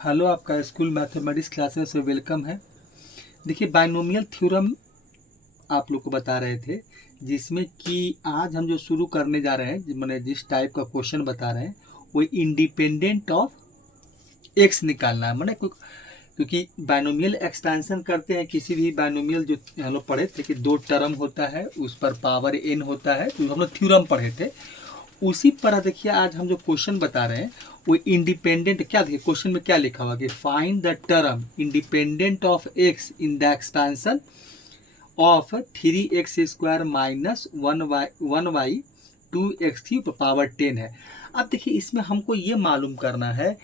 Hello, आपका school mathematics classes में welcome है। देखिए, बाइनोमियल थ्योरम आप लोग को बता रहे थे, जिसमें कि आज हम जो शुरू करने जा रहे हैं, मैंने जिस टाइप का क्वेश्चन बता रहे हैं वो इंडिपेंडेंट ऑफ एक्स निकालना है। मैंने क्योंकि बाइनोमियल एक्सपेंशन करते हैं, किसी भी बाइनोमियल जो हम लोग पढ़े थे कि दो टर्म होता है, उस पर पावर एन होता है, तो हम लोग थ्योरम पढ़े थे। उसी पर देखिए आज हम जो क्वेश्चन बता रहे हैं वो इंडिपेंडेंट, क्या देखिए क्वेश्चन में क्या लिखा हुआ कि find the term independent of x in the expansion of 3x² minus 1y 2x³ power 10 है। अब देखिए इसमें हमको ये मालूम करना है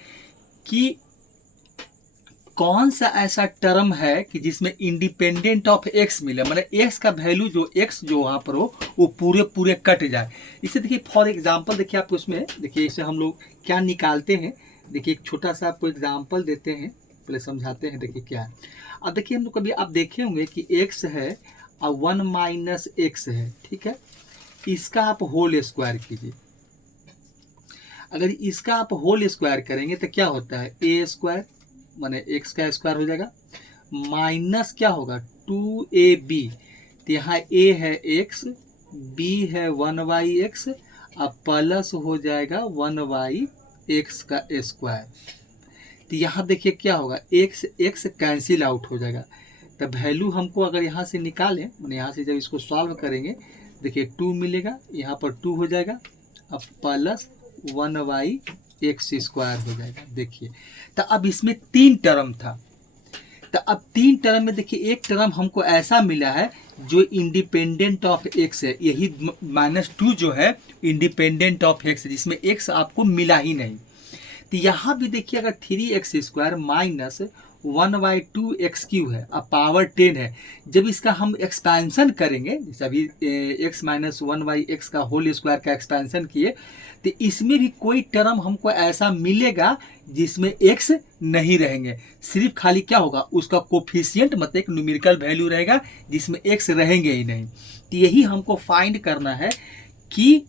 कि कौन सा ऐसा टर्म है कि जिसमें इंडिपेंडेंट ऑफ एक्स मिले, मतलब एक्स का वैल्यू जो एक्स जो वहाँ पर हो वो पूरे पूरे कट जाए। इसे देखिए फॉर एग्जांपल, देखिए आप उसमें देखिए इसे हम लोग क्या निकालते हैं। देखिए एक छोटा सा आपको एग्जांपल देते हैं, पहले समझाते हैं। देखिए क्या है, अब देखिए हम लोग कभी आप देखे होंगे कि एक्स है और 1 माइनस एक्स है, ठीक है। इसका आप होल स्क्वायर कीजिए। अगर इसका आप होल स्क्वायर करेंगे तो क्या होता है, ए स्क्वायर माने एक्स का स्क्वायर हो जाएगा, माइनस क्या होगा 2ab। तो यहाँ ए है एक्स, बी है 1y(x) अब प्लस हो जाएगा 1y(x) का स्क्वायर। तो यहाँ देखिए क्या होगा, एक्स एक्स कैंसिल आउट हो जाएगा। तो वैल्यू हमको अगर यहाँ से निकालें, मैंने यहाँ से जब इसको सॉल्व करेंगे, देखिए 2 मिलेगा, यहाँ पर 2 हो जाएगा, अब प्लस 1y(x² हो जाएगा। देखिए तो अब इसमें 3 टर्म था, तो अब 3 टर्म में देखिए एक टर्म हमको ऐसा मिला है जो इंडिपेंडेंट ऑफ एक्स है, यही -2 जो है इंडिपेंडेंट ऑफ एक्स, जिसमें एक्स आपको मिला ही नहीं। तो यहाँ भी देखिए अगर 3x² माइनस 1y(2x³ है, अब पावर 10 है, जब इसका हम एक्सपेंशन करेंगे, जैसे अभी x माइनस 1y(x) का होल स्क्वायर का एक्सपेंशन किए, तो इसमें भी कोई टर्म हमको ऐसा मिलेगा जिसमें x नहीं रहेंगे, सिर्फ खाली क्या होगा उसका कोफिशिएंट मतलब एक न्यूमेरिकल वैल्यू रहेगा जिसमें x रहेंगे ही नहीं। तो यही हमको फाइंड करना है कि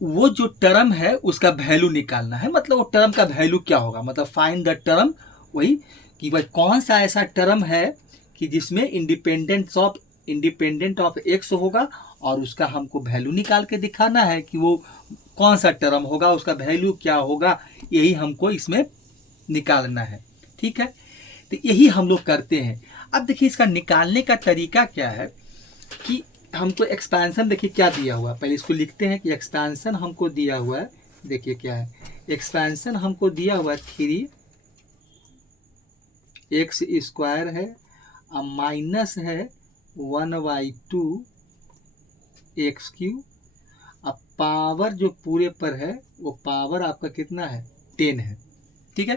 वो जो टर्म है उसका वैल्यू निकालना है, मतलब वो टर्म का वैल्यू क्या होगा, मतलब फाइंड द टर्म, वही कि भाई कौन सा ऐसा टर्म है कि जिसमें इंडिपेंडेंट ऑफ एक्स होगा और उसका हमको वैल्यू निकाल के दिखाना है कि वो कौन सा टर्म होगा, उसका वैल्यू क्या होगा, यही हमको इसमें निकालना है। ठीक है, तो यही हम लोग करते हैं। अब देखिए इसका निकालने का तरीका क्या है कि हमको एक्सपेंशन देखिए क्या दिया हुआ है, पहले इसको लिखते हैं कि एक्सपेंशन हमको दिया हुआ है। देखिए क्या है, एक्सपेंशन हमको दिया हुआ है 3x² है और माइनस है 1y(2x³), अब पावर जो पूरे पर है वो पावर आपका कितना है 10 है। ठीक है,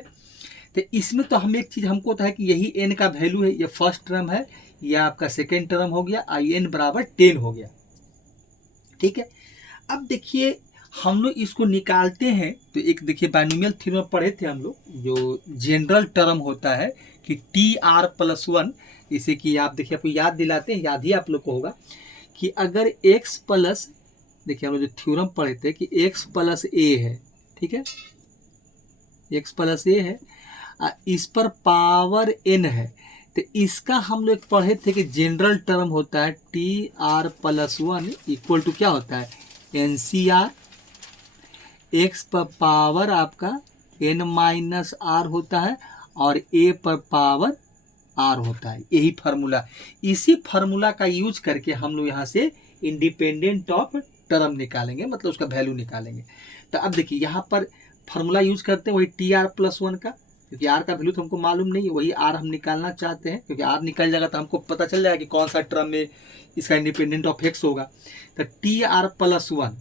तो इसमें तो हम एक चीज़ हमको होता है कि यही n का वैल्यू है, ये फर्स्ट टर्म है, यह आपका सेकेंड टर्म हो गया, in बराबर 10 हो गया। ठीक है, अब देखिए हम लोग इसको निकालते हैं, तो एक देखिए बाइनोमियल थ्योरम पढ़े थे हम लोग, जो जनरल टर्म होता है कि tr+1, जैसे कि आप देखिए आपको याद दिलाते हैं, याद ही आप लोग को होगा कि अगर x प्लस, देखिए हम लोग जो थ्योरम पढ़े थे कि x प्लस a है, ठीक है, x प्लस a है, इस पर पावर n है, तो इसका हम लोग पढ़े थे कि जनरल टर्म होता है tr+1 इक्वल टू क्या होता है NCR, x पर पावर आपका n-r होता है और a पर पावर r होता है, यही फार्मूला। इसी फार्मूला का यूज करके हम लोग यहाँ से इंडिपेंडेंट ऑफ टर्म निकालेंगे, मतलब उसका वैल्यू निकालेंगे। तो अब देखिए यहाँ पर फार्मूला यूज करते हैं वही tr+1 का, क्योंकि r का वैल्यू तो हमको मालूम नहीं है, वही r हम निकालना चाहते हैं, क्योंकि r निकल जाएगा तो हमको पता चल जाएगा कि कौन सा टर्म में इसका इंडिपेंडेंट ऑफ x होगा। तो tr+1,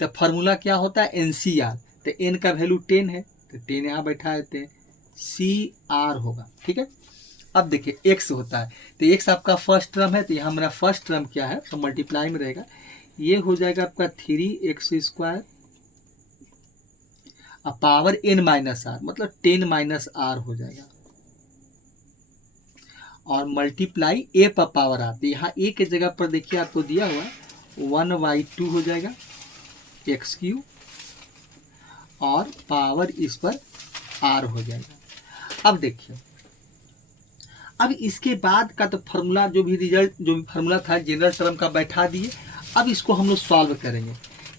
तो फार्मूला क्या होता है NCR, तो n का वैल्यू 10 है, तो 10 यहाँ बैठा देते हैं, CR होगा। ठीक है, अब देखिए x होता है, तो x आपका फर्स्ट टर्म है, तो यहाँ मेरा फर्स्ट टर्म क्या है तो मल्टीप्लाई में रहेगा, ये हो जाएगा आपका 3x² अब पावर n-r मतलब 10-r हो जाएगा, और मल्टीप्लाई a पर पावर r, तो यहाँ a के जगह पर देखिए आपको दिया हुआ 1y(2) हो जाएगा x³ और पावर इस पर आर हो जाएगा। अब देखिए, अब इसके बाद का तो फार्मूला जो भी फार्मूला था जनरल टर्म का बैठा दिए। अब इसको हम लोग सॉल्व करेंगे।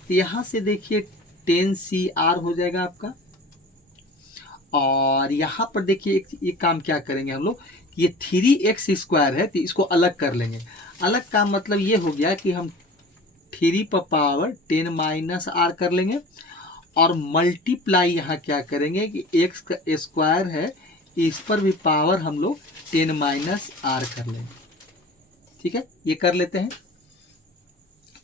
तो यहाँ से देखिए 10 CR हो जाएगा आपका, और यहाँ पर देखिए एक काम क्या करेंगे हम लोग, ये 3x² है तो इसको अलग कर लेंगे। अलग का मतलब ये हो गया कि हम 3 पर पावर 10 - R कर लेंगे, और मल्टीप्लाई यहाँ क्या करेंगे कि x का स्क्वायर है, इस पर भी पावर हम लोग 10 - R कर लेंगे। ठीक है, ये कर लेते हैं।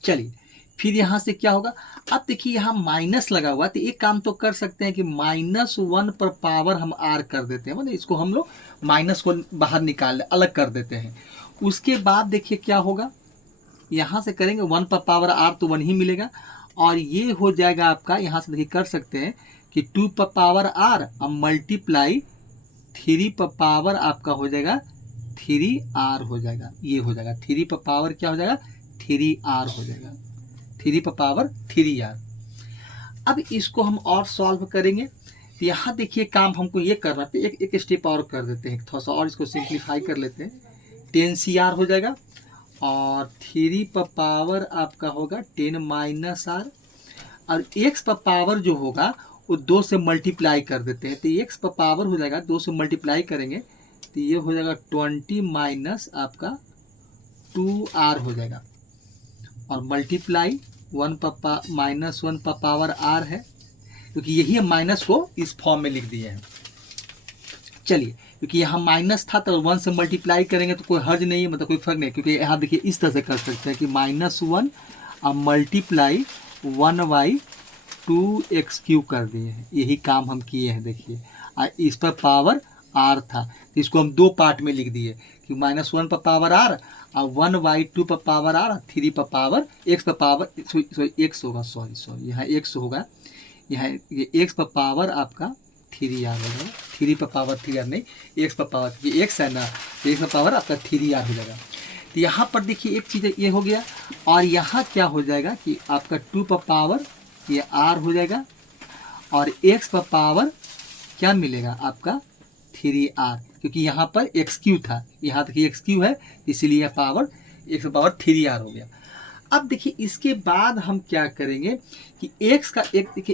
चलिए, फिर यहाँ से क्या होगा, अब देखिए यहाँ माइनस लगा हुआ, तो एक काम तो कर सकते हैं कि -1 पर पावर हम R कर देते हैं, मतलब इसको हम लोग माइनस को बाहर निकाल अलग कर देते हैं। उसके बाद देखिए क्या होगा, यहाँ से करेंगे 1 पर पावर R तो 1 ही मिलेगा, और ये हो जाएगा आपका, यहाँ से देखिए कर सकते हैं कि 2 पर पावर R और मल्टीप्लाई 3 पर पावर आपका हो जाएगा 3R हो जाएगा। ये हो जाएगा 3 पर पावर क्या हो जाएगा, 3R हो जाएगा, 3 पर पावर 3R। अब इसको हम और सॉल्व करेंगे। तो यहाँ देखिए काम हमको ये करना है, एक स्टेप और कर देते हैं, थोड़ा सा और इसको सिंप्लीफाई कर लेते हैं। 10CR हो जाएगा, और 3 पर पावर आपका होगा 10 - R, और x पर पावर जो होगा वो 2 से मल्टीप्लाई कर देते हैं। तो x पर पावर हो जाएगा 2 से मल्टीप्लाई करेंगे तो ये हो जाएगा 20 माइनस आपका 2R हो जाएगा, और मल्टीप्लाई -1 पर पावर R है, क्योंकि यही हम माइनस को इस फॉर्म में लिख दिए हैं। चलिए, क्योंकि यहाँ माइनस था तो 1 से मल्टीप्लाई करेंगे तो कोई हर्ज नहीं है, मतलब कोई फर्क नहीं, क्योंकि यहाँ देखिए इस तरह से कर सकते हैं कि -1 और मल्टीप्लाई 1/2x³ कर दिए हैं। यही काम हम किए हैं। देखिए, और इस पर पावर R था तो इसको हम 2 पार्ट में लिख दिए कि -1 पर पावर R और 1/2 पर पावर R, 3 पर पावर x पर पावर x होगा, सॉरी यहाँ x होगा, यहाँ ये x पर पावर आपका 3R हो जाएगा, 3 पर पावर 3R नहीं, x पर पावर, ये x है ना, तो x पर पावर आपका 3R हो जाएगा। तो यहाँ पर देखिए एक चीज़ ये हो गया, और यहाँ क्या हो जाएगा कि आपका 2 पर पावर ये R हो जाएगा, और x पर पावर क्या मिलेगा आपका 3R, क्योंकि यहाँ पर x³ था, यहाँ तक x³ है, इसीलिए पावर x पर पावर 3R हो गया। अब देखिए इसके बाद हम क्या करेंगे कि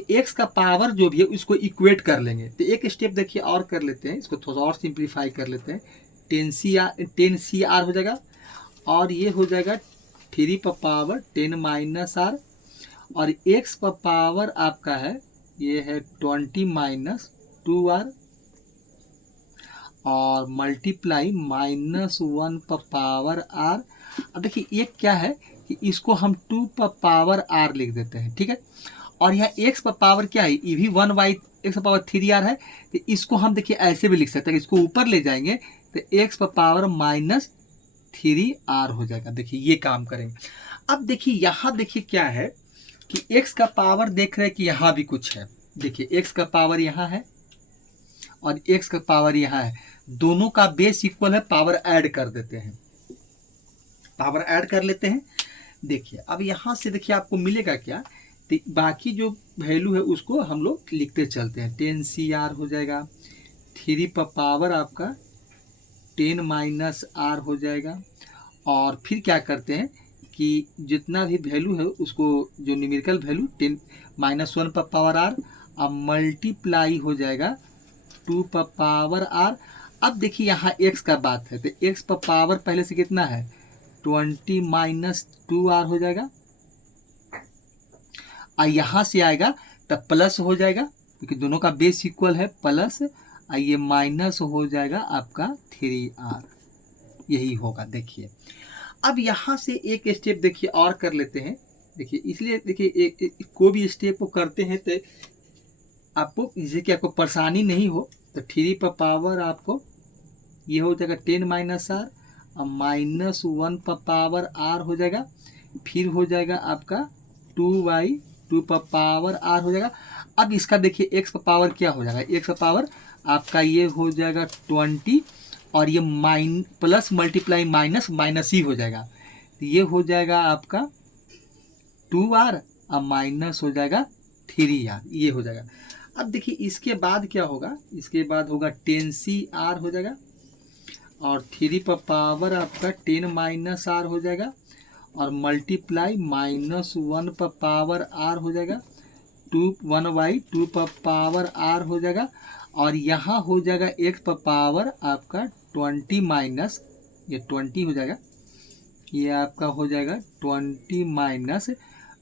x का पावर जो भी है उसको इक्वेट कर लेंगे। तो एक स्टेप देखिए और कर लेते हैं, इसको थोड़ा और सिंप्लीफाई कर लेते हैं। 10CR हो जाएगा, और ये हो जाएगा 3 पर पावर 10 - R, और x पर पावर आपका है ये है 20 - 2R, और मल्टीप्लाई -1 पर पावर R। अब देखिए ये क्या है कि इसको हम 2 पर पावर R लिख देते हैं, ठीक है, और यहाँ x पर पावर क्या है, ये भी 1/x पर पावर 3R है, तो इसको हम देखिए ऐसे भी लिख सकते हैं, इसको ऊपर ले जाएंगे तो x पर पावर -3R हो जाएगा। देखिए ये काम करेंगे। अब देखिए यहाँ देखिए क्या है कि x का पावर देख रहे हैं कि यहाँ भी कुछ है। देखिए x का पावर यहाँ है और x का पावर यहाँ है, दोनों का बेस इक्वल है, पावर ऐड कर देते हैं, पावर ऐड कर लेते हैं। देखिए अब यहाँ से देखिए आपको मिलेगा क्या, तो बाकी जो वैल्यू है उसको हम लोग लिखते चलते हैं। 10CR हो जाएगा, 3 पर पावर आपका 10 - R हो जाएगा, और फिर क्या करते हैं कि जितना भी वैल्यू है उसको, जो न्यूमेरिकल वैल्यू 10 -1 पर पावर R, अब मल्टीप्लाई हो जाएगा 2 पर पावर R। अब देखिए यहाँ x का बात है, तो x पर पावर पहले से कितना है 20 - 2R हो जाएगा, और यहाँ से आएगा तब प्लस हो जाएगा क्योंकि दोनों का बेस इक्वल है, प्लस और ये माइनस हो जाएगा आपका 3R, यही होगा। देखिए अब यहाँ से एक स्टेप देखिए और कर लेते हैं। देखिए इसलिए देखिए कोई भी स्टेप को करते हैं तो आपको जिससे कि आपको परेशानी नहीं हो, तो 3 पर पावर आपको ये हो जाएगा 10 - R, और -1 पर पावर R हो जाएगा, फिर हो जाएगा आपका 2/2 पर पावर R हो जाएगा। अब इसका देखिए x पर पावर क्या हो जाएगा, x पर पावर आपका ये हो जाएगा 20, और ये प्लस मल्टीप्लाई माइनस ही हो जाएगा, तो ये हो जाएगा आपका 2R और माइनस हो जाएगा 3R, ये हो जाएगा। अब देखिए इसके बाद क्या होगा, इसके बाद होगा 10c r हो जाएगा, और 3 पर पावर आपका 10 माइनस आर हो जाएगा, और मल्टीप्लाई -1 पर पावर r हो जाएगा, 1/2 पर पावर r हो जाएगा, और यहाँ हो जाएगा x पर पावर आपका 20 माइनस, ये 20 हो जाएगा, ये आपका हो जाएगा 20 माइनस,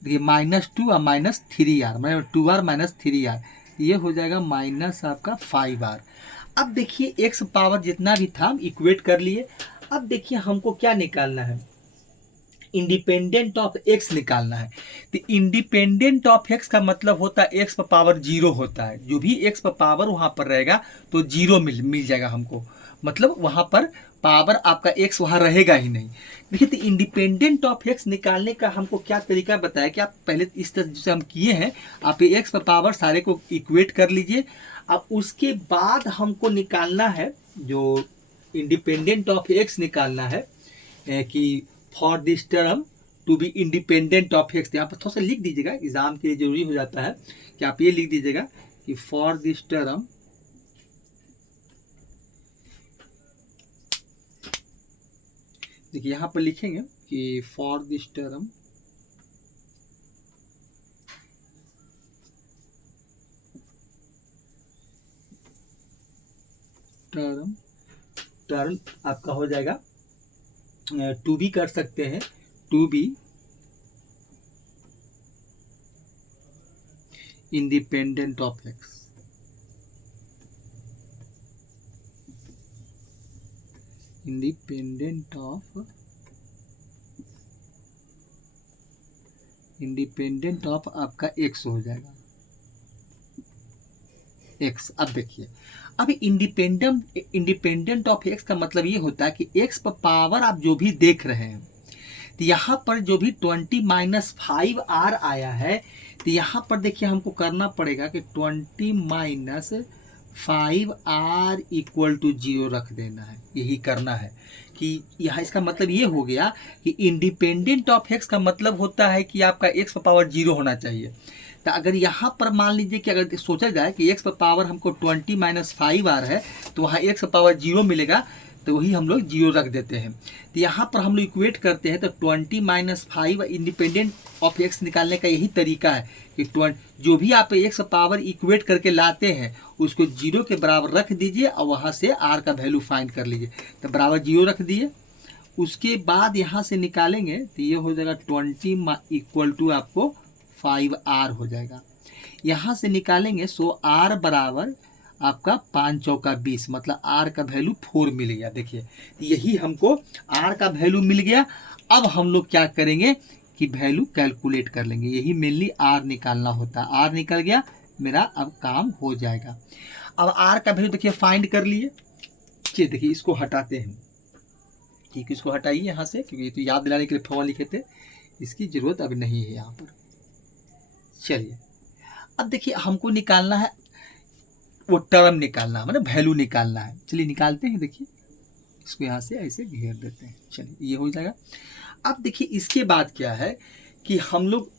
देखिए -2 और -3r, मतलब 2r माइनस 3r, ये हो जाएगा माइनस आपका 5r। अब देखिए x पावर जितना भी था हम इक्वेट कर लिए। अब देखिए हमको क्या निकालना है, इंडिपेंडेंट ऑफ x निकालना है। तो इंडिपेंडेंट ऑफ x का मतलब होता है x पर पावर 0 होता है, जो भी x पर पावर वहां पर रहेगा तो 0 मिल जाएगा हमको, मतलब वहां पर पावर आपका x वहां रहेगा ही नहीं। देखिए तो इंडिपेंडेंट ऑफ x निकालने का हमको क्या तरीका बताया कि आप पहले इस तरह से हम किए हैं, आप ये x पर पावर सारे को इक्वेट कर लीजिए। अब उसके बाद हमको निकालना है जो इंडिपेंडेंट ऑफ x निकालना है कि for this term to be independent of x. यहाँ पर थोड़ा सा लिख दीजिएगा, एग्जाम के लिए जरूरी हो जाता है कि आप ये लिख दीजिएगा कि फॉर दिस टर्म देखिए यहाँ पर लिखेंगे कि फॉर दिस टर्म टर्म आपका हो जाएगा, टू बी कर सकते हैं, to be independent of x, independent of आपका एक्स हो जाएगा एक्स। अब देखिए अब इंडिपेंडेंट ऑफ एक्स का मतलब ये होता है कि एक्स पर पावर आप जो भी देख रहे हैं, तो यहाँ पर जो भी 20 माइनस 5r आया है, तो यहाँ पर देखिए हमको करना पड़ेगा कि 20 माइनस 5r इक्वल टू 0 रख देना है। यही करना है कि यहाँ इसका मतलब ये हो गया कि इंडिपेंडेंट ऑफ एक्स का मतलब होता है कि आपका एक्स पर पावर 0 होना चाहिए। तो अगर यहाँ पर मान लीजिए कि अगर सोचा जाए कि एक्स पर पावर हमको 20 माइनस 5r है, तो वहाँ एक्स पर पावर 0 मिलेगा, तो वही हम लोग 0 रख देते हैं। तो यहाँ पर हम लोग इक्वेट करते हैं, तो 20 माइनस 5 इंडिपेंडेंट ऑफ एक्स निकालने का यही तरीका है कि जो भी आप एक्स पावर इक्वेट करके लाते हैं उसको 0 के बराबर रख दीजिए और वहाँ से r का वैल्यू फाइंड कर लीजिए। तो बराबर 0 रख दिए, उसके बाद यहाँ से निकालेंगे तो ये हो जाएगा 20 इक्वल टू आपको 5r हो जाएगा। यहाँ से निकालेंगे सो r बराबर आपका 5 चौका 20, मतलब r का वैल्यू 4 मिल गया। देखिए यही हमको r का वैल्यू मिल गया। अब हम लोग क्या करेंगे कि वैल्यू कैलकुलेट कर लेंगे, यही मेनली r निकालना होता है। r निकल गया मेरा, अब काम हो जाएगा। अब r का वैल्यू देखिए फाइंड कर लिए। चलिए देखिए इसको हटाते हैं, ठीक है इसको हटाइए यहाँ से, क्योंकि ये तो याद दिलाने के लिए फॉर्मूला लिखे थे, इसकी ज़रूरत अब नहीं है यहाँ पर। चलिए अब देखिए हमको निकालना है वो टर्म निकालना है, मतलब वैल्यू निकालना है। चलिए निकालते हैं, देखिए इसको यहाँ से ऐसे घेर देते हैं। चलिए ये हो जाएगा। अब देखिए इसके बाद क्या है कि हम लोग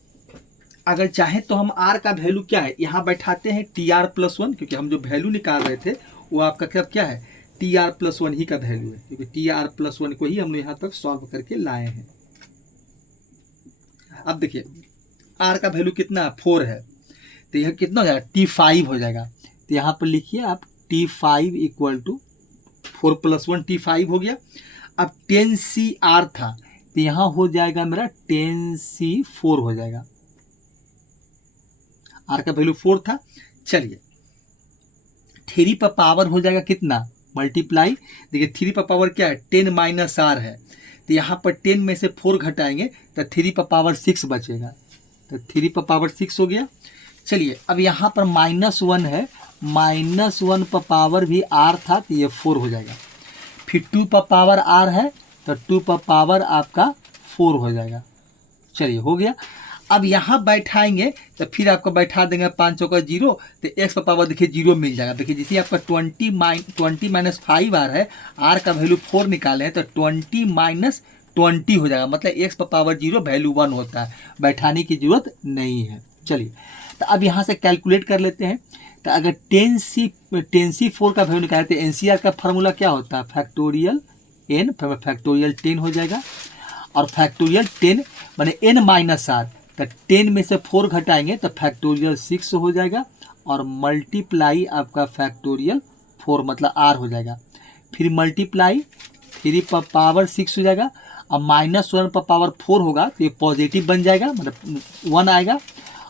अगर चाहें तो हम r का वैल्यू क्या है यहाँ बैठाते हैं tr+1, क्योंकि हम जो वैल्यू निकाल रहे थे वो आपका क्या है tr+1 ही का वैल्यू है, क्योंकि tr+1 को ही हम लोग यहाँ तक सॉल्व करके लाए हैं। अब देखिए r का वैल्यू कितना 4 है, तो यह कितना हो जाएगा t5 हो जाएगा। तो यहाँ पर लिखिए आप t5 इक्वल टू 4 + 1 t5 हो गया। अब 10cr था, तो यहाँ हो जाएगा मेरा 10c4 हो जाएगा। r का वैल्यू 4 था। चलिए 3 पर पावर हो जाएगा कितना मल्टीप्लाई, देखिए 3 पर पावर क्या है 10 माइनस r है, तो यहाँ पर 10 में से 4 घटाएंगे तो 3 पर पावर 6 बचेगा, तो 3 पर पावर 6 हो गया। चलिए अब यहाँ पर -1 है, -1 पर पावर भी r था, तो ये 4 हो जाएगा। फिर 2 पर पावर r है, तो 2 पर पावर आपका 4 हो जाएगा। चलिए हो गया। अब यहाँ बैठाएंगे तो फिर आपको बैठा देंगे 5 चौका 0, तो x पर पावर देखिए 0 मिल जाएगा। देखिए जैसे आपका 20 माइनस 5r है, r का वैल्यू 4 निकाले हैं, तो 20 माइनस 20 हो जाएगा, मतलब x पर पावर 0 वैल्यू 1 होता है, बैठाने की जरूरत नहीं है। चलिए तो अब यहाँ से कैलकुलेट कर लेते हैं। तो अगर 10C4 का वैल्यू निकालते हैं, एनसीआर का फार्मूला क्या होता है, फैक्टोरियल n, फैक्टोरियल 10 हो जाएगा, और फैक्टोरियल 10 माने n-r, तो 10 में से 4 घटाएंगे तो फैक्टोरियल 6 हो जाएगा, और मल्टीप्लाई आपका फैक्टोरियल 4 मतलब r हो जाएगा, फिर मल्टीप्लाई 3 पर पावर 6 हो जाएगा, और -1 पर पावर 4 होगा तो ये पॉजिटिव बन जाएगा, मतलब 1 आएगा,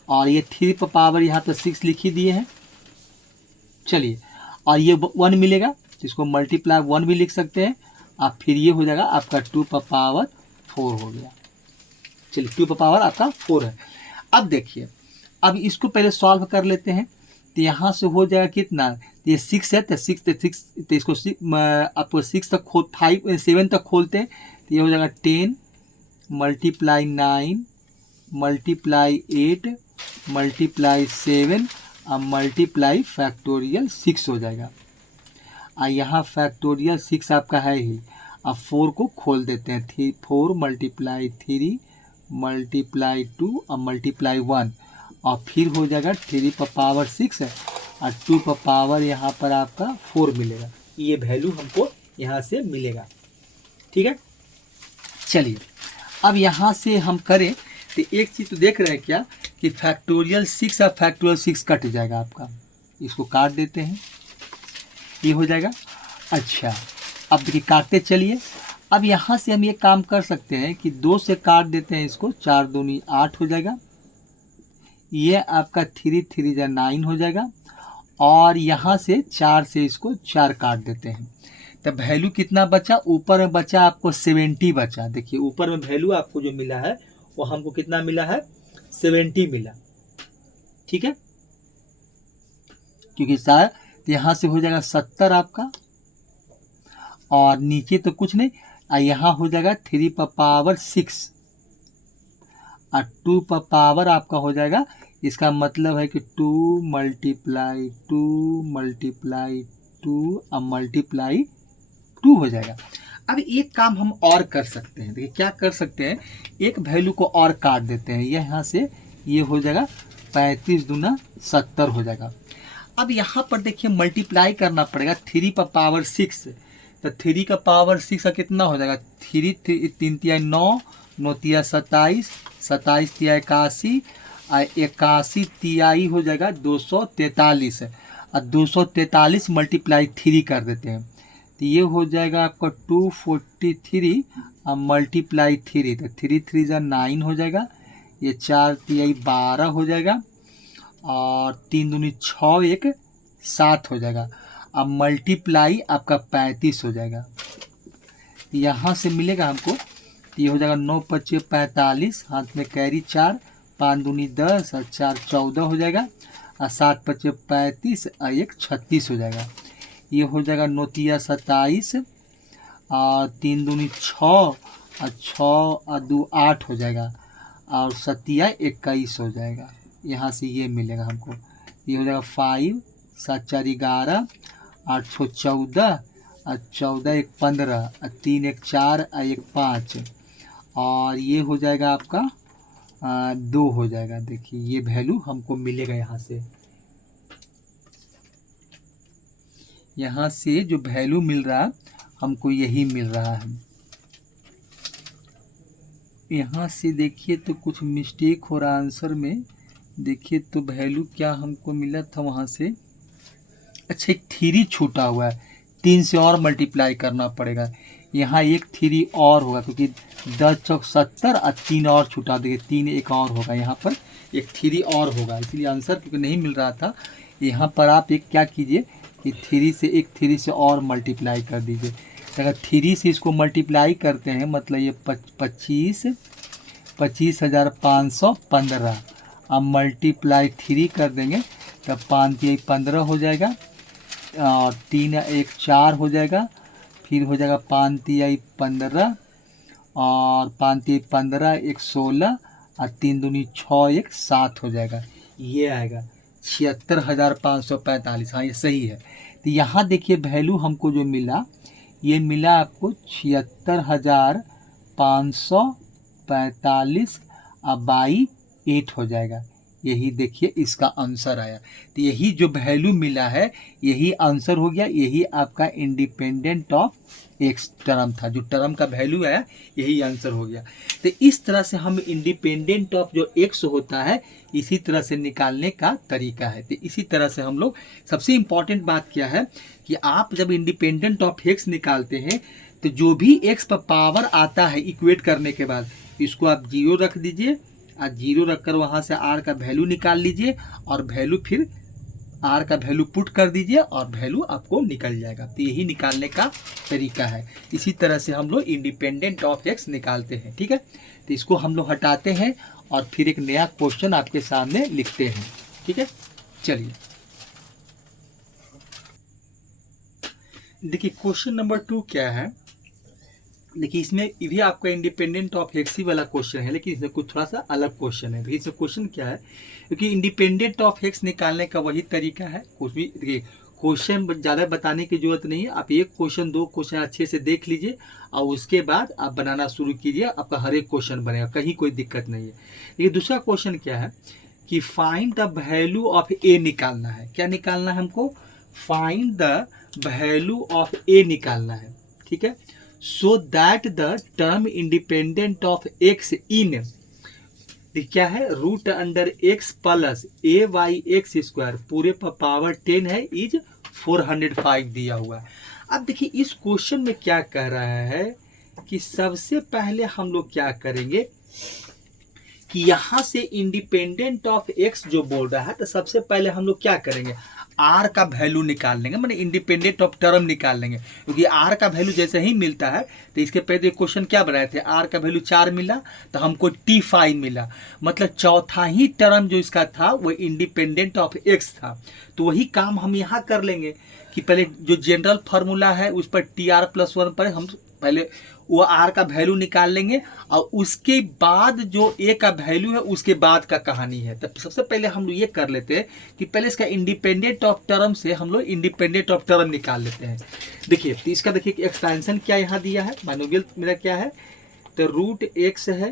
और ये 3 पर पावर यहाँ पे 6 लिख ही दिए हैं। चलिए, और ये 1 मिलेगा तो इसको मल्टीप्लाई 1 भी लिख सकते हैं, और फिर ये हो जाएगा आपका 2 पर पावर 4 हो गया। चलिए, 2 पर पावर आपका 4 है। अब देखिए, अब इसको पहले सॉल्व कर लेते हैं, तो यहाँ से हो जाएगा कितना, ये 6 है तो 6 तो इसको आपको 6 तक 7 तक खोलते हैं, तो ये हो जाएगा 10 मल्टीप्लाई 9 मल्टीप्लाई 8 मल्टीप्लाई 7 और मल्टीप्लाई फैक्टोरियल 6 हो जाएगा। और यहाँ फैक्टोरियल 6 आपका है ही, अब 4 को खोल देते हैं, 4 मल्टीप्लाई 3 मल्टीप्लाई 2 और मल्टीप्लाई 1, और फिर हो जाएगा 3 पर पावर 6 है, और 2 पर पावर यहाँ पर आपका 4 मिलेगा। ये वैल्यू हमको यहाँ से मिलेगा। ठीक है, चलिए अब यहाँ से हम करें तो एक चीज़ तो देख रहे हैं क्या कि फैक्टोरियल 6 और फैक्टोरियल 6 कट जाएगा आपका, इसको काट देते हैं, ये हो जाएगा। अच्छा, अब देखिए काटते चलिए, अब यहाँ से हम ये काम कर सकते हैं कि 2 से काट देते हैं इसको, 4 दूनी 8 हो जाएगा, ये आपका 3 3 जा 9 हो जाएगा, और यहाँ से 4 से इसको 4 काट देते हैं, तो वैल्यू कितना बचा, ऊपर में बचा आपको 70 बचा। देखिए ऊपर में वैल्यू आपको जो मिला है वो हमको कितना मिला है, 70 मिला। ठीक है, क्योंकि शायद यहाँ से हो जाएगा 70 आपका, और नीचे तो कुछ नहीं, यहाँ हो जाएगा 3 पर पावर 6 और 2 पर पावर आपका हो जाएगा, इसका मतलब है कि 2 मल्टीप्लाई 2 मल्टीप्लाई 2 और मल्टीप्लाई 2 हो जाएगा। अब एक काम हम और कर सकते हैं, देखिए क्या कर सकते हैं, एक वैल्यू को और काट देते हैं, यहाँ से ये हो जाएगा 35 दूना 70 हो जाएगा। अब यहाँ पर देखिए मल्टीप्लाई करना पड़ेगा 3 पर पावर 6, तो 3 का पावर 6 का कितना हो जाएगा, 3 3 तिया 9 9 तिया 27 27 तिया 81 और 81 तियाई हो जाएगा 243, और 243 मल्टीप्लाई 3 कर देते हैं, तो ये हो जाएगा आपका 243 और मल्टीप्लाई 3, तो 3 3 जा 9 हो जाएगा, ये 4 तियाई 12 हो जाएगा, और 3 दूनी 6 1 7 हो जाएगा, अब मल्टीप्लाई आपका 35 हो जाएगा। यहाँ से मिलेगा हमको, ये हो जाएगा 9 5 45, हाथ में कैरी 4 5 दूनी 10 और 4 14 हो जाएगा, और 7 5 35 और 1 36 हो जाएगा। ये हो जाएगा 9 तिया 27 और 3 दूनी 6 और 6 और 2 8 हो जाएगा, और 7 21 हो जाएगा। यहाँ से ये मिलेगा हमको, ये हो जाएगा 5 7 4 11 8 6 14 और 14 1 15 और 3 1 4 और 1 5, और ये हो जाएगा आपका 2 हो जाएगा। देखिए ये वैल्यू हमको मिलेगा, यहाँ से जो वैल्यू मिल रहा है हमको यही मिल रहा है। यहाँ से देखिए तो कुछ मिस्टेक हो रहा आंसर में, देखिए तो वैल्यू क्या हमको मिला था वहाँ से, अच्छा एक 3 छूटा हुआ है, 3 से और मल्टीप्लाई करना पड़ेगा, यहाँ एक 3 और होगा, क्योंकि 10 चौक 70 और 3 और छूटा, देखिए 3 एक और होगा, यहाँ पर एक 3 और होगा, इसलिए आंसर क्योंकि नहीं मिल रहा था। यहाँ पर आप एक क्या कीजिए कि 3 से और मल्टीप्लाई कर दीजिए, अगर 3 से इसको मल्टीप्लाई करते हैं मतलब ये 25,515 अब मल्टीप्लाई 3 कर देंगे तब 5 3 15 हो जाएगा, और 3 1 4 हो जाएगा, फिर हो जाएगा 5 3 15 और 5 3 15 1 16 और 3 दूनी 6 1 7 हो जाएगा, ये आएगा 76,545। हाँ ये सही है। तो यहाँ देखिए वैल्यू हमको जो मिला, ये मिला आपको 76,545 और बाई 8 हो जाएगा, यही देखिए इसका आंसर आया। तो यही जो वैल्यू मिला है यही आंसर हो गया, यही आपका इंडिपेंडेंट ऑफ एक्स टर्म था, जो टर्म का वैल्यू आया यही आंसर हो गया। तो इस तरह से हम इंडिपेंडेंट ऑफ जो एक्स होता है इसी तरह से निकालने का तरीका है। तो इसी तरह से हम लोग, सबसे इम्पॉर्टेंट बात क्या है कि आप जब इंडिपेंडेंट ऑफ एक्स निकालते हैं तो जो भी एक्स पर पावर आता है इक्वेट करने के बाद इसको आप जीरो रख दीजिए, और जीरो रखकर वहाँ से आर का वैल्यू निकाल लीजिए और वैल्यू फिर आर का वैल्यू पुट कर दीजिए और वैल्यू आपको निकल जाएगा। तो यही निकालने का तरीका है। इसी तरह से हम लोग इंडिपेंडेंट ऑफ एक्स निकालते हैं। ठीक है, तो इसको हम लोग हटाते हैं और फिर एक नया क्वेश्चन आपके सामने लिखते हैं। ठीक है, चलिए देखिए क्वेश्चन नंबर 2 क्या है। देखिए इसमें भी आपका इंडिपेंडेंट ऑफ एक्स ही वाला क्वेश्चन है, लेकिन इसमें कुछ थोड़ा सा अलग क्वेश्चन है। देखिए इसमें क्वेश्चन क्या है, क्योंकि इंडिपेंडेंट ऑफ एक्स निकालने का वही तरीका है। कुछ भी देखिए क्वेश्चन ज़्यादा बताने की जरूरत नहीं है, आप एक क्वेश्चन 2 क्वेश्चन अच्छे से देख लीजिए और उसके बाद आप बनाना शुरू कीजिए, आपका हर एक क्वेश्चन बनेगा, कहीं कोई दिक्कत नहीं है। देखिए दूसरा क्वेश्चन क्या है कि find the value of a निकालना है। क्या निकालना है हमको? Find the value of a निकालना है। ठीक है, so that the term independent of x in क्या है, root under x plus a y x square पूरे पर पावर 10 है इज 405 दिया हुआ है। अब देखिए इस क्वेश्चन में क्या कह रहा है कि सबसे पहले हम लोग क्या करेंगे कि यहाँ से इंडिपेंडेंट ऑफ एक्स जो बोल रहा है तो सबसे पहले हम लोग क्या करेंगे, आर का वैल्यू निकाल लेंगे, मैंने इंडिपेंडेंट ऑफ टर्म निकाल लेंगे, क्योंकि आर का वैल्यू जैसे ही मिलता है तो इसके पहले क्वेश्चन क्या बनाए थे, आर का वैल्यू 4 मिला तो हमको T5 मिला, मतलब चौथा ही टर्म जो इसका था वो इंडिपेंडेंट ऑफ एक्स था। तो वही काम हम यहाँ कर लेंगे कि पहले जो जनरल फार्मूला है उस पर TR+1 पर हम पहले वो आर का वैल्यू निकाल लेंगे और उसके बाद जो ए का वैल्यू है उसके बाद का कहानी है। तो सबसे पहले हम लोग ये कर लेते हैं कि पहले इसका इंडिपेंडेंट ऑफ टर्म से हम लोग इंडिपेंडेंट ऑफ टर्म निकाल लेते हैं। देखिए तो इसका देखिए एक्सपेंशन क्या यहाँ दिया है, बाइनोमियल मेरा क्या है, तो रूट एक्स है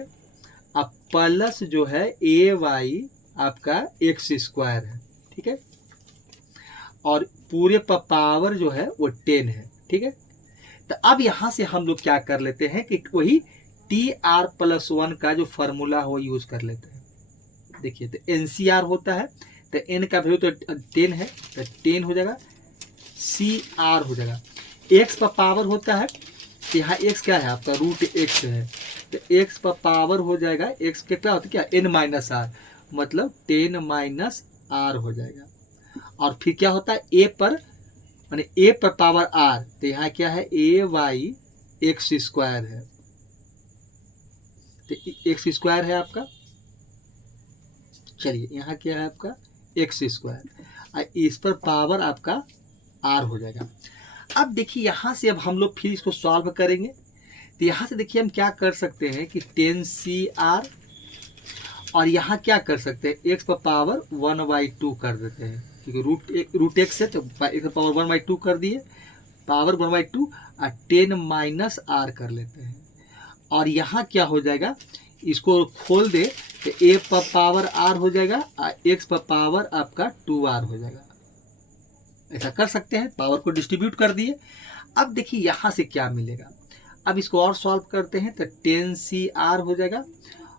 अब प्लस जो है ए वाई आपका एक्स स्क्वायर है। ठीक है, और पूरे पर पावर जो है वो 10 है। ठीक है, तो अब यहाँ से हम लोग क्या कर लेते हैं कि वही TR+1 का जो फॉर्मूला हो यूज कर लेते हैं। देखिए तो NCR होता है तो n का वैल्यू तो 10 है तो 10 हो जाएगा, CR हो जाएगा, x पर पावर होता है तो यहाँ x क्या है आपका रूट x है तो x पर पावर हो जाएगा, x के क्या होता है क्या n-r, मतलब 10-r हो जाएगा। और फिर क्या होता है a पर माने ए पर पावर आर, तो यहाँ क्या है ए वाई एक्स स्क्वायर है, तो एक्स स्क्वायर है आपका, चलिए यहाँ क्या है आपका एक्स स्क्वायर, इस पर पावर आपका आर हो जाएगा। अब देखिए यहाँ से अब हम लोग फिर इसको सॉल्व करेंगे, तो यहाँ से देखिए हम क्या कर सकते हैं कि 10CR और यहाँ क्या कर सकते हैं एक्स पर पावर 1/2 कर देते हैं, क्योंकि रूट एक्स है तो एक्स पर पावर 1/2 कर दिए, पावर 1/2 और 10-r कर लेते हैं। और यहाँ क्या हो जाएगा, इसको खोल दे तो ए पर पावर आर हो जाएगा और एक्स पर पावर आपका 2r हो जाएगा। ऐसा कर सकते हैं, पावर को डिस्ट्रीब्यूट कर दिए। अब देखिए यहाँ से क्या मिलेगा, अब इसको और सॉल्व करते हैं तो 10CR हो जाएगा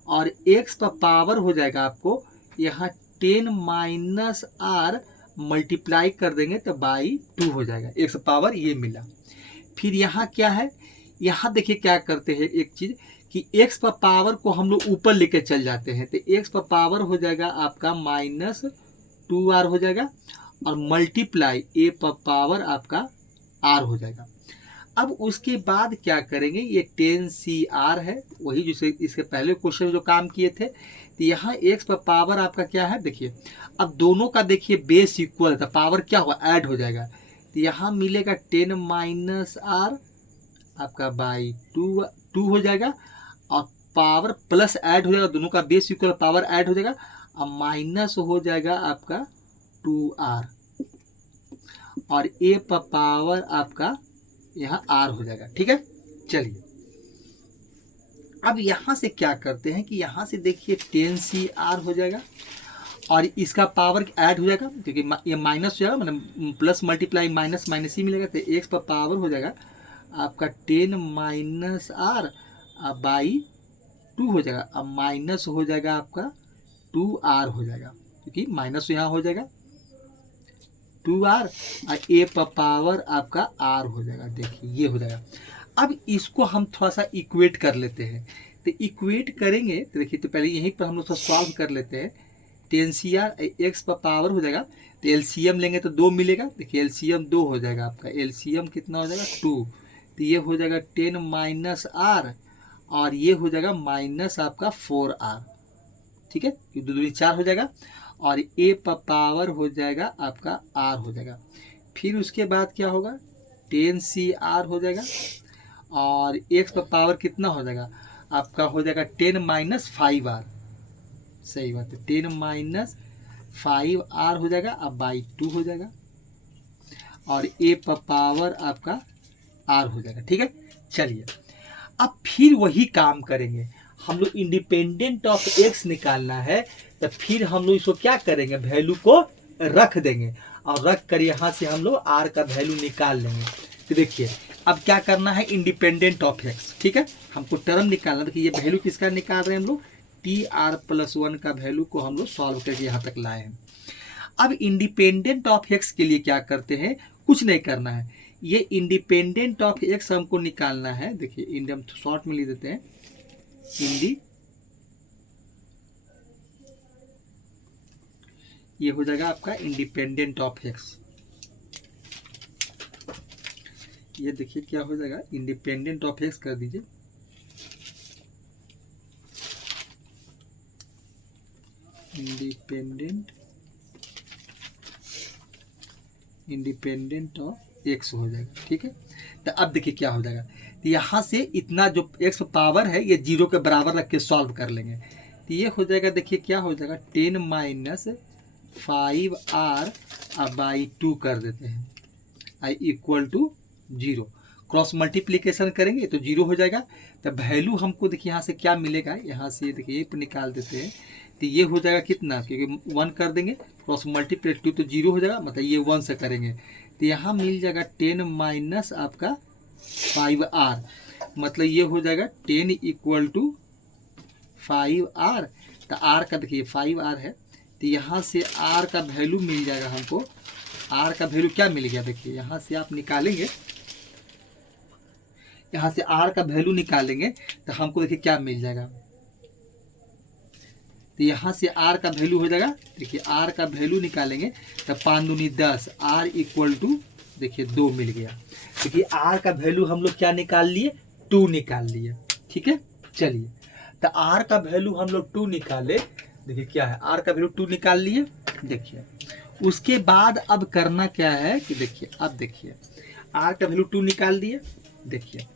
और एक्स पर पावर हो जाएगा आपको यहाँ 10-r मल्टीप्लाई कर देंगे तो बाई 2 हो जाएगा, एक्स पावर ये मिला। फिर यहाँ क्या है, यहाँ देखिए क्या करते हैं एक चीज़ कि एक्स पर पावर को हम लोग ऊपर लेके चल जाते हैं, तो एक्स पर पावर हो जाएगा आपका -2r हो जाएगा और मल्टीप्लाई ए पर पावर आपका r हो जाएगा। अब उसके बाद क्या करेंगे, ये 10CR है वही जिसे इसके पहले क्वेश्चन जो काम किए थे, तो यहाँ एक्स पर पावर आपका क्या है, देखिए अब दोनों का देखिए बेस इक्वल था, पावर क्या हुआ ऐड हो जाएगा, तो यहाँ मिलेगा 10-r आपका बाई 2 हो जाएगा और पावर प्लस ऐड हो जाएगा, दोनों का बेस इक्वल पावर ऐड हो जाएगा और माइनस हो जाएगा आपका 2r और ए पर पावर आपका यहाँ r हो जाएगा। ठीक है, चलिए अब यहाँ से क्या करते हैं कि यहाँ से देखिए 10CR हो जाएगा और इसका पावर ऐड हो जाएगा क्योंकि ये माइनस हो जाएगा, मतलब प्लस मल्टीप्लाई माइनस माइनस ही मिलेगा, तो एक्स पर पावर हो जाएगा आपका 10 माइनस आर बाई 2 हो जाएगा। अब माइनस हो जाएगा आपका 2r हो जाएगा, क्योंकि माइनस यहाँ हो जाएगा 2r और ए पर पावर आपका r हो जाएगा। देखिए ये हो जाएगा। अब इसको हम थोड़ा सा इक्वेट कर लेते हैं, तो इक्वेट करेंगे तो देखिए, तो पहले यहीं पर हम लोग सॉल्व कर लेते हैं। 10CR एक्स पर पावर हो जाएगा, तो एलसीएम लेंगे तो 2 मिलेगा। देखिए एलसीएम 2 हो जाएगा आपका, एलसीएम कितना हो जाएगा 2, तो ये हो जाएगा 10 माइनस आर और ये हो जाएगा माइनस आपका 4r, ठीक है, 2 दूनी 4 हो जाएगा और ए पर पावर हो जाएगा आपका r हो जाएगा। फिर उसके बाद क्या होगा 10CR हो जाएगा और x पर पावर कितना हो जाएगा आपका, हो जाएगा 10 माइनस 5r, सही बात है, 10 माइनस 5r हो जाएगा, अब बाई 2 हो जाएगा और ए पर पावर आपका r हो जाएगा। ठीक है, चलिए अब फिर वही काम करेंगे, हम लोग इंडिपेंडेंट ऑफ x निकालना है, तो फिर हम लोग इसको क्या करेंगे, वैल्यू को रख देंगे और रख कर यहाँ से हम लोग r का वैल्यू निकाल लेंगे। तो देखिए अब क्या करना है, इंडिपेंडेंट ऑफ x, ठीक है, हमको टर्म निकालना। देखिए ये वैल्यू किसका निकाल रहे हैं हम लोग, tr+1 का वैल्यू को हम लोग सॉल्व करके यहाँ तक लाए हैं। अब इंडिपेंडेंट ऑफ x के लिए क्या करते हैं, कुछ नहीं करना है, ये इंडिपेंडेंट ऑफ x हमको निकालना है। देखिए इंडी हम शॉर्ट में लिख देते हैं, इंडी ये हो जाएगा आपका इंडिपेंडेंट ऑफ x। ये देखिए क्या हो जाएगा, इंडिपेंडेंट ऑफ x कर दीजिए, इंडिपेंडेंट ऑफ x हो जाएगा। ठीक है, तो अब देखिए क्या हो जाएगा, तो यहाँ से इतना जो x पावर है ये 0 के बराबर रख के सॉल्व कर लेंगे, तो ये हो जाएगा, देखिए क्या हो जाएगा 10 माइनस 5r बाई 2 कर देते हैं, I equal to 0, cross multiplication करेंगे तो 0 हो जाएगा। तो वैल्यू हमको देखिए यहाँ से क्या मिलेगा, यहाँ से देखिए ये निकाल देते हैं, तो ये हो जाएगा कितना, क्योंकि 1 कर देंगे, क्रॉस मल्टीप्लाई 2 तो 0 हो जाएगा, मतलब ये 1 से करेंगे तो यहाँ मिल जाएगा 10 माइनस आपका 5r, मतलब ये हो जाएगा 10 इक्वल टू 5r। तो r का देखिए 5r है, तो यहाँ से r का वैल्यू मिल जाएगा हमको, r का वैल्यू क्या मिल गया, देखिए यहाँ से आप निकालेंगे, यहाँ से r का वैल्यू निकालेंगे तो हमको देखिए क्या मिल जाएगा, तो यहाँ से r का वैल्यू हो जाएगा, देखिए r का वैल्यू निकालेंगे तो 5 दूनी 10, r इक्वल टू देखिए 2 मिल गया। देखिए r का वैल्यू हम लोग क्या निकाल लिए, 2 निकाल लिए। ठीक है, चलिए तो r का वैल्यू हम लोग 2 निकाले, देखिए क्या है, r का वैल्यू 2 निकाल लिए। देखिए उसके बाद अब करना क्या है कि देखिए अब देखिए r का वैल्यू 2 निकाल दिए, देखिए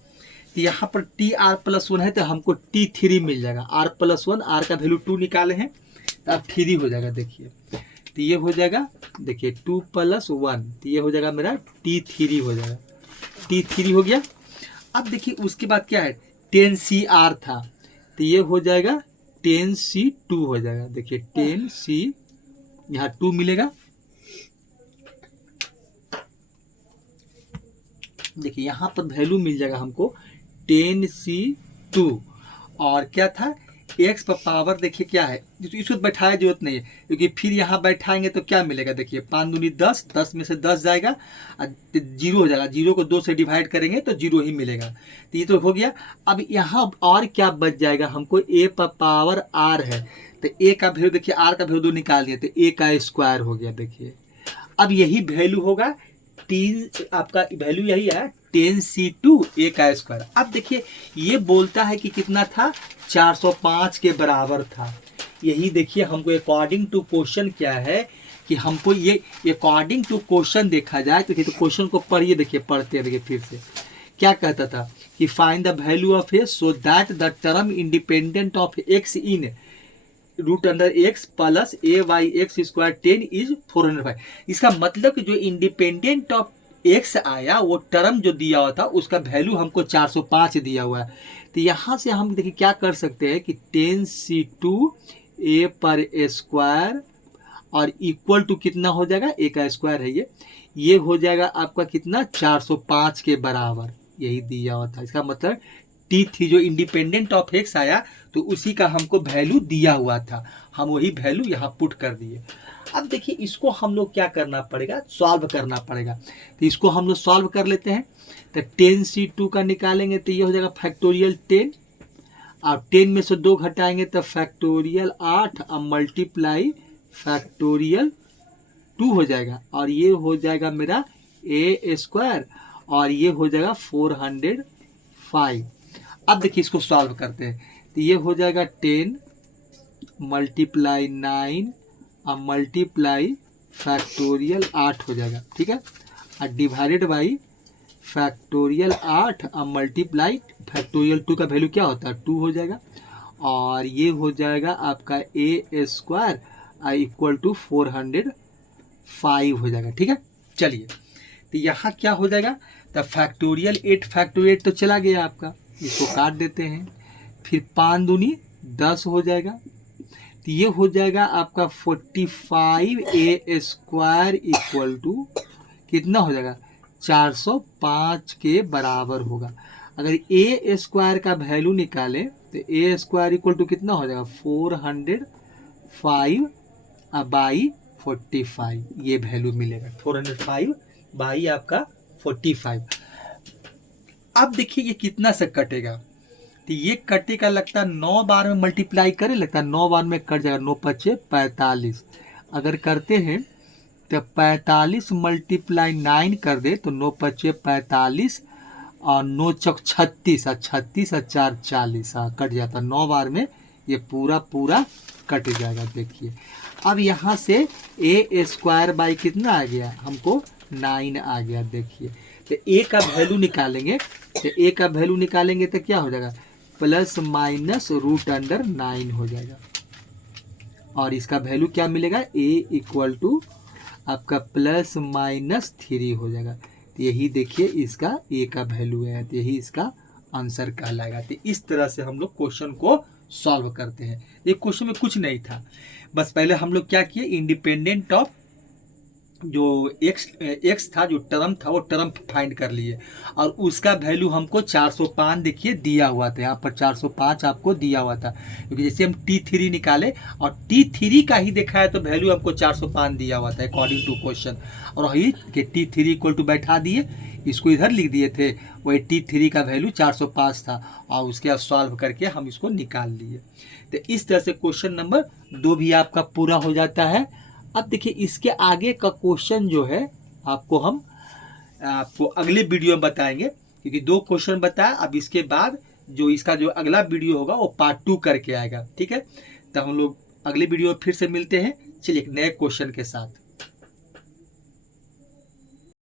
तो यहाँ पर tr+1 है तो हमको t3 मिल जाएगा, r+1, r का वैल्यू 2 निकाले हैं तो अब 3 हो जाएगा। देखिए तो ये हो जाएगा, देखिए 2 + 1, तो ये हो जाएगा मेरा t3 हो जाएगा, t3 हो गया। अब देखिए उसके बाद क्या है, 10CR था तो ये हो जाएगा 10C2 हो जाएगा। देखिए 10C यहाँ 2 मिलेगा, देखिए यहाँ पर वैल्यू मिल जाएगा हमको 10C2 और क्या था x पर पावर, देखिए क्या है, इसको बैठाया जरूरत नहीं है क्योंकि फिर यहाँ बैठाएंगे तो क्या मिलेगा, देखिए 5 दूनी 10, 10 में से 10 जाएगा, 0 हो जाएगा, 0 को 2 से डिवाइड करेंगे तो 0 ही मिलेगा, तो ये तो हो गया। अब यहाँ और क्या बच जाएगा हमको, a पर पावर r है तो a का वैल्यू, देखिए r का वैल्यू 2 निकाल दिए तो a का स्क्वायर हो गया। देखिए अब यही वैल्यू होगा, आपका वैल्यू यही है 10C2 a का स्क्वायर। अब देखिए ये बोलता है कि कितना था, 405 के बराबर था। यही देखिए हमको अकॉर्डिंग टू क्वेश्चन क्या है कि हमको ये अकॉर्डिंग टू क्वेश्चन देखा जाए तो क्वेश्चन को पढ़िए, देखिए पढ़ते हैं, देखिए फिर से क्या कहता था कि find the value of A so that the term independent of x in √x plus a/x² 10 is 405। इसका मतलब कि जो इंडिपेंडेंट ऑफ x आया वो टर्म जो दिया हुआ था उसका वैल्यू हमको 405 दिया हुआ है। तो यहाँ से हम देखिए क्या कर सकते हैं कि 10C2 a पर स्क्वायर और इक्वल टू कितना हो जाएगा, ए का स्क्वायर है ये हो जाएगा आपका कितना 405 के बराबर, यही दिया हुआ था। इसका मतलब T3 जो इंडिपेंडेंट ऑफ एक्स आया तो उसी का हमको वैल्यू दिया हुआ था, हम वही वैल्यू यहाँ पुट कर दिए। अब देखिए इसको हम लोग क्या करना पड़ेगा, सॉल्व करना पड़ेगा। तो इसको हम लोग सॉल्व कर लेते हैं। तो 10C2 का निकालेंगे तो ये हो जाएगा फैक्टोरियल 10, और 10 में से 2 घटाएंगे तो फैक्टोरियल 8 और मल्टीप्लाई फैक्टोरियल 2 हो जाएगा, और ये हो जाएगा मेरा ए स्क्वायर, और ये हो जाएगा 405। अब देखिए इसको सॉल्व करते हैं। तो ये हो जाएगा 10 मल्टीप्लाई 9 और मल्टीप्लाई फैक्टोरियल 8 हो जाएगा, ठीक है, और डिवाइडेड बाई फैक्टोरियल 8 और मल्टीप्लाई फैक्टोरियल 2 का वैल्यू क्या होता है 2 हो जाएगा, और ये हो जाएगा आपका ए स्क्वायर इक्वल टू 405 हो जाएगा, ठीक है। चलिए तो यहाँ क्या हो जाएगा, तो फैक्टोरियल 8 तो चला गया आपका, इसको काट देते हैं, फिर 5 दूनी 10 हो जाएगा, तो ये हो जाएगा आपका 45 ए स्क्वायर इक्वल टू कितना हो जाएगा 405 के बराबर होगा। अगर ए स्क्वायर का वैल्यू निकालें तो ए स्क्वायर इक्वल टू कितना हो जाएगा 405 बाई 45, ये वैल्यू मिलेगा 405 बाई आपका 45। अब देखिए ये कितना से कटेगा, तो ये कटेगा लगता है 9 बार में मल्टीप्लाई करें, लगता है 9 बार में कट जाएगा, 9 पचे 45। अगर करते हैं तो 45 मल्टीप्लाई 9 कर दे तो 9 पचे 45 और 9 चौक 36 और 36 और 4 40, कट जाता है 9 बार में, ये पूरा कट जाएगा। देखिए अब यहाँ से ए स्क्वायर बाई कितना आ गया हमको 9 आ गया। देखिए तो ए का वैल्यू निकालेंगे, तो ए का वैल्यू निकालेंगे तो क्या हो जाएगा प्लस माइनस रूट अंडर 9 हो जाएगा, और इसका वैल्यू क्या मिलेगा ए इक्वल टू आपका प्लस माइनस 3 हो जाएगा। तो यही देखिए इसका ए का वैल्यू है, तो यही इसका आंसर कहलाएगा। तो इस तरह से हम लोग क्वेश्चन को सॉल्व करते हैं। ये क्वेश्चन में कुछ नहीं था, बस पहले हम लोग क्या किए, इंडिपेंडेंट ऑफ जो एक्स था, जो टर्म था वो टर्म फाइंड कर लिए, और उसका वैल्यू हमको 405 देखिए दिया हुआ था, यहाँ पर 405 आपको दिया हुआ था, क्योंकि जैसे हम T3 निकाले और T3 का ही देखा है तो वैल्यू हमको 405 दिया हुआ था अकॉर्डिंग टू क्वेश्चन, और वही कि T3 इक्वल टू बैठा दिए, इसको इधर लिख दिए थे, वही T3 का वैल्यू 405 था, और उसके बाद सॉल्व करके हम इसको निकाल लिए। तो इस तरह से क्वेश्चन नंबर 2 भी आपका पूरा हो जाता है। अब देखिए इसके आगे का क्वेश्चन जो है आपको अगले वीडियो में बताएंगे, क्योंकि 2 क्वेश्चन बताया, अब इसके बाद जो इसका जो अगला वीडियो होगा वो पार्ट 2 करके आएगा, ठीक है। तो हम लोग अगले वीडियो में फिर से मिलते हैं, चलिए एक नए क्वेश्चन के साथ।